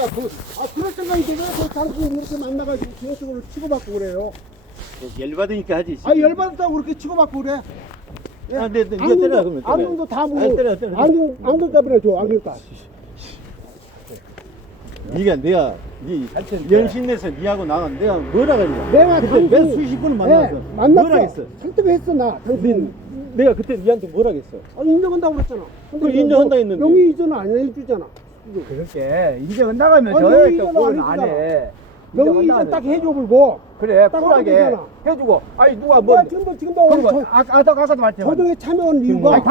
그러니까 그, 아 그럴 생각이 들어서 당신 이렇게 만나가지고 기획적으로 치고받고 그래요. 열받으니까 하지. 아 열받았다고 그렇게 치고받고 그래. 예. 아, 네, 네, 이거 때려, 그러면 때려. 안경도 다 뭐. 아니, 때려, 때려. 안경 안경값이나 줘 안경값. 네가 내가 네 연신내서 니하고 나간 내가 뭐라 그랬냐? 내가 그때 당신- 몇 수십 번을 만나서 예, 만났어. 뭐라 했어? 설득했어 나 당신. 내가 그때 니한테 뭐라 했어? 아 인정한다고 그랬잖아. 근데 그걸 인정한다 너 했는데. 명의 이전을 안 해주잖아. 그렇게 인정한다고 하면 아니, 저의 명의 또 이전 그건 안안 해주잖아. 해. 명의 인정한다고 이전 딱. 해줘 불고. 그래 딱 쿨하게 하면 해주고 아니 누가 뭐뭐 지금도 지금도 오늘 그리고 저- 아, 아까 아까도 말했지만 조정에 참여한 이유가 아니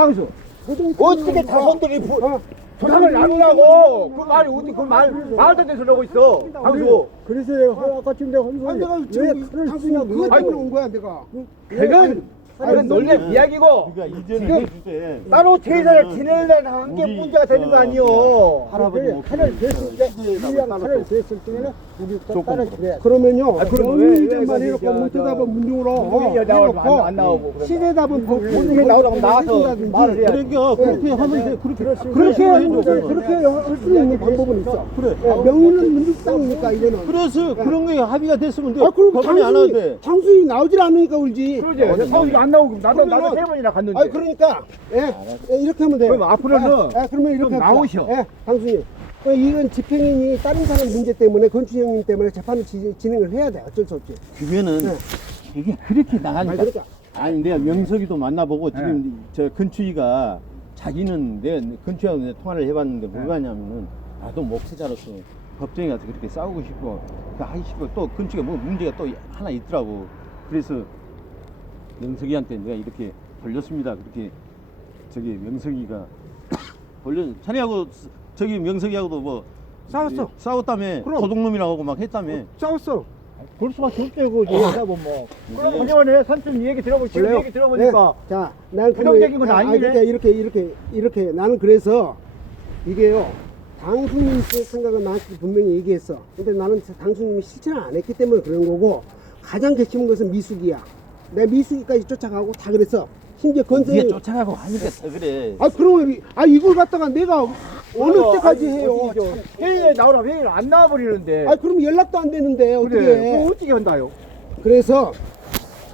조정에 어떻게 참여한 다 이유가 손들이 부- 어, 조상을 나누라고 그 말이 어디 그말 말도 안 돼서 나오고 있어 강수 그래서 내가 아까 지금 내가 헌소리 아니, 내가 왜 지금 당신이 그것. 때문에 온 거야 내가 그건 그건 논리 이야기고 그러니까 이전에 지금 해주세. 따로 제사를 그러면 지내려는 한게 우리 문제가 되는 거 저- 아니오 할아버지 목소리 칼을 댔을 때 시대에다가 이양 따로 칼을 또 댔을 때는 우리 또 조건. 그래 그러면요 아, 그럼 왜- 왜 이전만 거기 해놓고 저- 저- 문중으로 문중이 나오고 안- 안 나오고 그러면. 시대답은 법 문중이 나오라고 나와서 말을 해야 그러니까 그렇게 하면 돼. 그렇게 그렇게 하는 그러면. 그렇게 할 수 있는 방법은 있어 그래. 예, 명의는 민주당이니까 이거는 그래서 그런 게 합의가 됐으면 돼. 아 그리고 법원이 안 와도 장수이 돼. 장수이 나오질 않으니까 울지 그러지 안 나오고 나도 나도 세 번이나 갔는데 아 그러니까 예, 예, 이렇게 하면 돼요. 그럼 앞으로는 예, 예, 그러면 이렇게 좀 합시다. 나오셔. 예, 당수님. 어, 이건 집행인이 다른 사람 문제 때문에 건축 형님 때문에 재판을 지, 진행을 해야 돼. 어쩔 수 없지. 그러면은 네. 이게 그렇게 아니 나가니까. 그러니까 아니 내가 명석이도 만나보고 네. 지금 저 근추이가 자기는 내 근추하고 내 통화를 해봤는데 뭐가 하냐면은 나도 목회자로서 법정에 가서 그렇게 싸우고 싶고 그 하기 싶고 또 근추가 뭐 문제가 또 하나 있더라고 그래서 명석이한테 내가 이렇게 벌렸습니다 그렇게 저기 명석이가 벌려 자네하고 저기 명석이하고도 뭐 싸웠어. 싸웠다며 그럼. 도둑놈이라고 하고 막 했다며 싸웠어. 그럴 수밖에 없죠 그거 얘기하다 보면 뭐 그럼 그녀는 삼촌 얘기 들어보고 지금 원래요? 얘기 들어보니까 네. 자, 난 부정적인 건 그러면- 아, 아니네. 그러니까 이렇게 이렇게 이렇게 나는 그래서 이게요. 당수님 생각은 나한테 분명히 얘기했어. 근데 나는 당수님이 실천을 안 했기 때문에 그런 거고 가장 객심은 것은 미숙이야. 내가 미숙이까지 쫓아가고 다 그랬어. 심지어 건설 네가 쫓아가고 하니까 더 그래 아 그럼 이- 아 이걸 갖다가 내가 어느 때까지 해요? 참. 회의에 나오라 회의를 안 나와버리는데 아 그럼 연락도 안 되는데 어떻게 그래 해? 그거 어떻게 한다요 그래서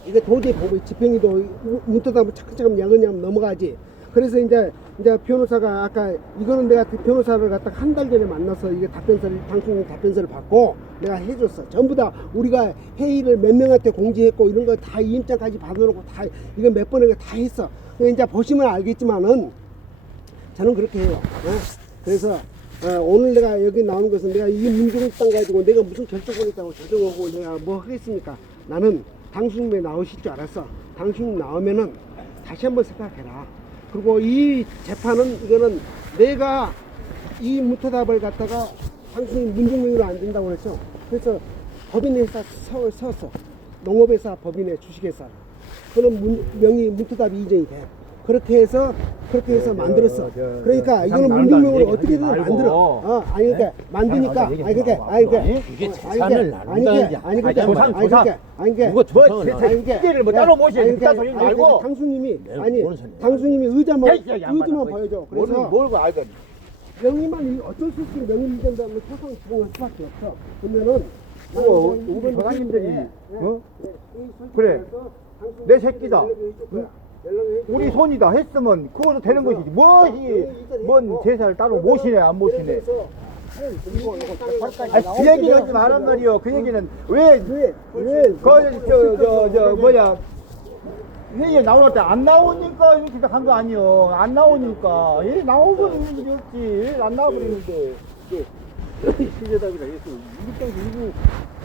이게 도저히 보고 집행이도 문떠다 보면 차근차근 야근야근 넘어가지. 그래서 이제 이제 변호사가 아까 이거는 내가 그 변호사를 갖다가 한달 전에 만나서 이게 답변서를 당신이 답변서를 받고 내가 해줬어. 전부 다 우리가 회의를 몇 명한테 공지했고 이런 거다 이임장까지 받아놓고 다 이거 몇 번에 다 했어. 이제 보시면 알겠지만은 저는 그렇게 해요. 어? 그래서 어, 오늘 내가 여기 나오는 것은 내가 이 문제를 땅 가지고 내가 무슨 결정을 했다고 결정하고 내가 뭐 하겠습니까? 나는 당신님에 나오실 줄 알았어. 당신님 나오면은 다시 한번 생각해라. 그리고 이 재판은 이거는 내가 이 무토답을 갖다가 당신이 문정명으로 안 된다고 했어. 그래서 법인회사 서, 서서 농업회사 법인회 주식회사 그런 문, 명의 문토답이 이전이 돼. 그렇게 해서 그렇게 해서 만들었어. 저, 그러니까 저, 이거는 나눈다는 어떻게든 만들어. 어, 아니 그러니까 만드니까 아니 그러니까 좀 아니 그러니까 하고. 이게 아니, 재산을 아니, 나눈다는 아니, 게 아니, 아니야. 그러니까, 조상, 아니, 조상. 그러니까, 아니, 그러니까, 누가 뭐뭐 따로 된다 그러니까, 소리 말고 그러니까 당수님이 아니. 당수님이 의자만. 의자만 보여줘. 뭘, 그래서 뭘 그거 알거든 명의만 이- 어쩔 수 없이 명의 이전자면 소송 지공할 수밖에 없어. 그러면은 나는 우리 조상님들이, 네, 어? 네, 그래. 내 새끼다. 우리 손이다 했으면 그것도 되는 것이지 뭐이 뭔 제사를 따로 모시네 안 모시네 그래서 이거 이거 재판까지 아, 그 얘기를 하지 말란 말이요 그 얘기는 왜 왜? 왜? 그, 저, 저, 저, 뭐야. 회의에 나올 때안 나오니까 이렇게 한거 아니요. 안 나오니까. 예, 나오고는 일이 없지. 안 나와버리는데. 시대답이라 해서 땅 일부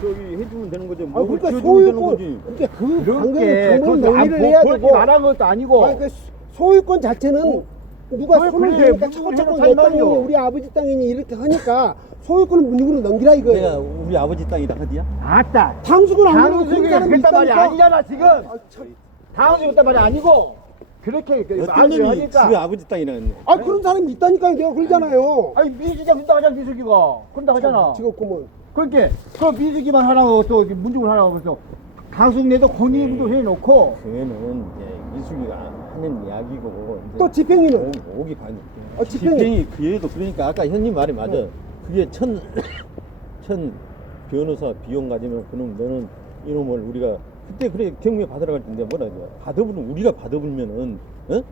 저기 해주면 되는 거죠. 아뭐 그러니까 지어주면 되는 소유권 거지. 그러니까 그 그것도 안 논의를 해야 보- 되고 말한 것도 아니고. 아니, 그 소유권 자체는 누가 소유 손을 그래, 대니까 차고차고 해놓고 내살 땅이니. 우리 아버지 땅이니 이렇게 하니까 소유권은 문중으로 넘기라 이거예요 우리 아버지 땅이다 하디야? 아따. 당숙은 안 당숙이 그런 사람이 있다니까 아니잖아, 지금. 아, 참. 당숙이 그랬단 말이 아니고. 그렇게 그 어떤 말을 놈이 하니까. 집에 아버지 땅이라 했네. 아 그런 사람이 있다니까요 내가 그러잖아요 아니, 미숙이가 그런다 하잖아, 미숙이가. 그런다 하잖아. 직업구먼 그렇게, 그럼 미숙이만 하라고 또 이렇게 문중을 하라고 해서. 당숙내도 권위임도 해놓고. 그애는 이제 미숙이가 하는 이야기고 이제 또 집행인은 오- 오기 반이. 어, 집행이- 집행이 그 애도 그러니까 아까 현님 말이 맞아. 네. 그게 천, 천 변호사 비용 가지면 그놈 너는 이놈을 우리가 그때 그래 경매 받으러 갈 텐데 뭐라 그래 받아보면 우리가 받아보면은 어?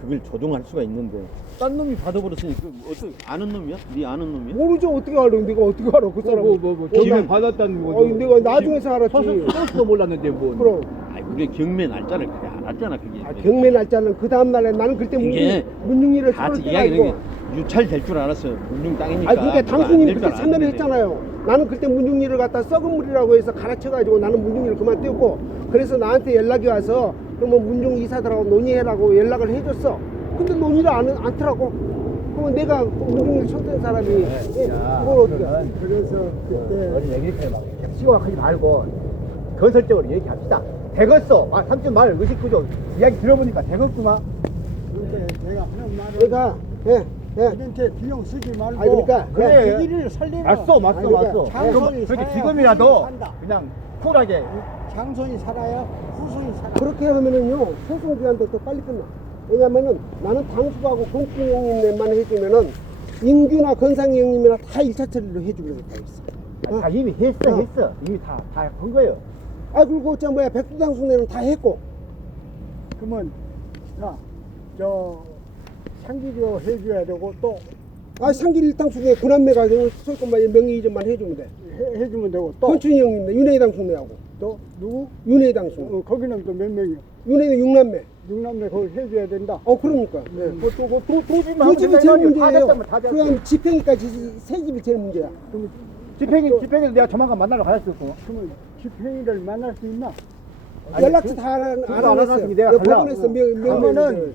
그걸 조정할 수가 있는데 딴 놈이 받아버렸으니 그 어떻게 아는 놈이야? 네 아는 놈이야? 모르죠 어떻게 알아 내가 어떻게 알아 그 사람 뭐 뭐뭐 기회 받았다는 거. 어, 내가 나중에서 알았지 소스도 몰랐는데 뭐. 그럼 아이 우리 경매 날짜를 그래 알았잖아 그게 아, 경매 날짜는 그 다음 날에 나는 그때 이게 문중, 문중리를 다 서울 이야기는 때가지고 게 유찰 될 줄 알았어 문중 땅이니까 아니 그러니까 누가 안 당신이 그때 줄 참여를 알았는데. 했잖아요. 나는 그때 문중리를 갖다 썩은 물이라고 해서 갈아쳐가지고 나는 문중리를 그만 띄웠고 그래서 나한테 연락이 와서 그러면 문중 이사들하고 논의해라고 연락을 해줬어. 근데 논의를 안, 않더라고. 그러면 내가 그 문중리를 손댄 사람이 예, 그걸 어떻게 해? 그래서 그때 어린 얘기를 막 시각하지 말고 건설적으로 얘기합시다. 되겠어. 아, 삼촌 말 의식구조 이야기 들어보니까 되겠구만. 그러니까 내가 하는 말은 내가 예, 예. 애한테 비용 쓰지 말고 아니, 그러니까, 그래. 그 일을 살리는 맞어, 맞어, 아니, 그러니까 맞어. 그럼 그렇게 살아야 지금이라도 후손이 산다. 그냥 쿨하게 장손이 살아야 후손이 살아. 그렇게 하면은요 소송 기간도 더 빨리 끝나. 왜냐면은 나는 당수하고 공충 형님만 해주면은 인규나 건상이 형님이나 다 1차 처리로 해주기로 돼 있어. 다 이미 했어, 어. 했어. 이미 다 다한 거예요. 아 그리고 저 뭐야 백두당수네는 다 했고 그러면 자저 상기료 해줘야 되고 또 아 상길 일당수네 군함매가 소유권만 명의 이전만 해주면 돼. 해, 해주면 되고 또또 건춘이 형님네 윤회당 숙내하고 누구? 윤회당 숙 어, 거기는 또 몇 명이요? 윤회는 육남매. 육남매 거기 해줘야 된다. 어 그러니까. 네. 뭐 또, 뭐 도, 도지만 그 집이 제일 문제예요. 그럼 집행까지 새 집이 제일 문제야. 그러면, 집행이 집행이 내가 조만간 만나러 가야 수 있고. 그러면 집행이를 만날 수 있나? 아니, 연락처 그- 다 알아, 그거 알아냈어요. 알아놨으니 내가 내가 갈라. 법원에서 명, 명, 그러면은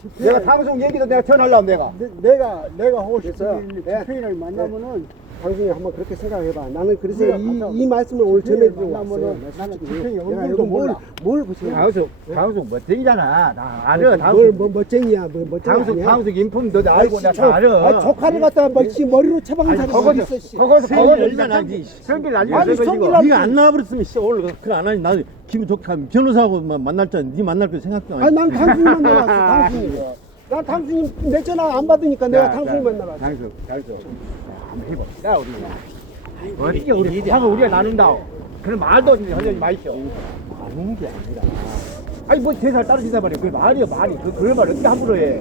집행, 내가 방송 얘기도 내가 전하려고 내가. 내, 내가 내가 싶은 그래서, 일이 네. 만나면은 당신이 한번 그렇게 생각해봐. 나는 그래서 이, 가서 이 말씀을 오늘 전해드리고 왔어요. 나 나는 집행이 내가 얼굴도 이거 뭘, 몰라. 뭘 보세요. 방송 방송 멋쟁이잖아. 나 알아. 뭘, 뭐 멋쟁이야, 뭐 멋쟁이 아니야. 방송 인품 너도 알고 다 알아. 아, 조카를 갖다가 뭐, 씨, 머리로 처박은 사람이 어디 있어, 씨. 거기서 거기서 열면 알지. 생길 날리 아니, 성질 날- 네가 안 나와버렸으면 씨 오늘 그래 안 하니 나도 기분 좋게 하면 변호사하고 만- 만날 때네 만날 거 생각도 안 아니, 해. 난 당순이 만나러 왔어, 당순이. 난 당순이 내 전화 안 받으니까 내가 만나러 왔어. 장수 장수. 한번 해봅시다 우리. 어떻게 우리 사고 우리가 나눈다. 그런 말도 하지 마시오. 아는 게 아니라 아니 뭐 제살 따로 지사 말이야. 그 말이야 말이. 그 그런 말 어떻게 함부로 해.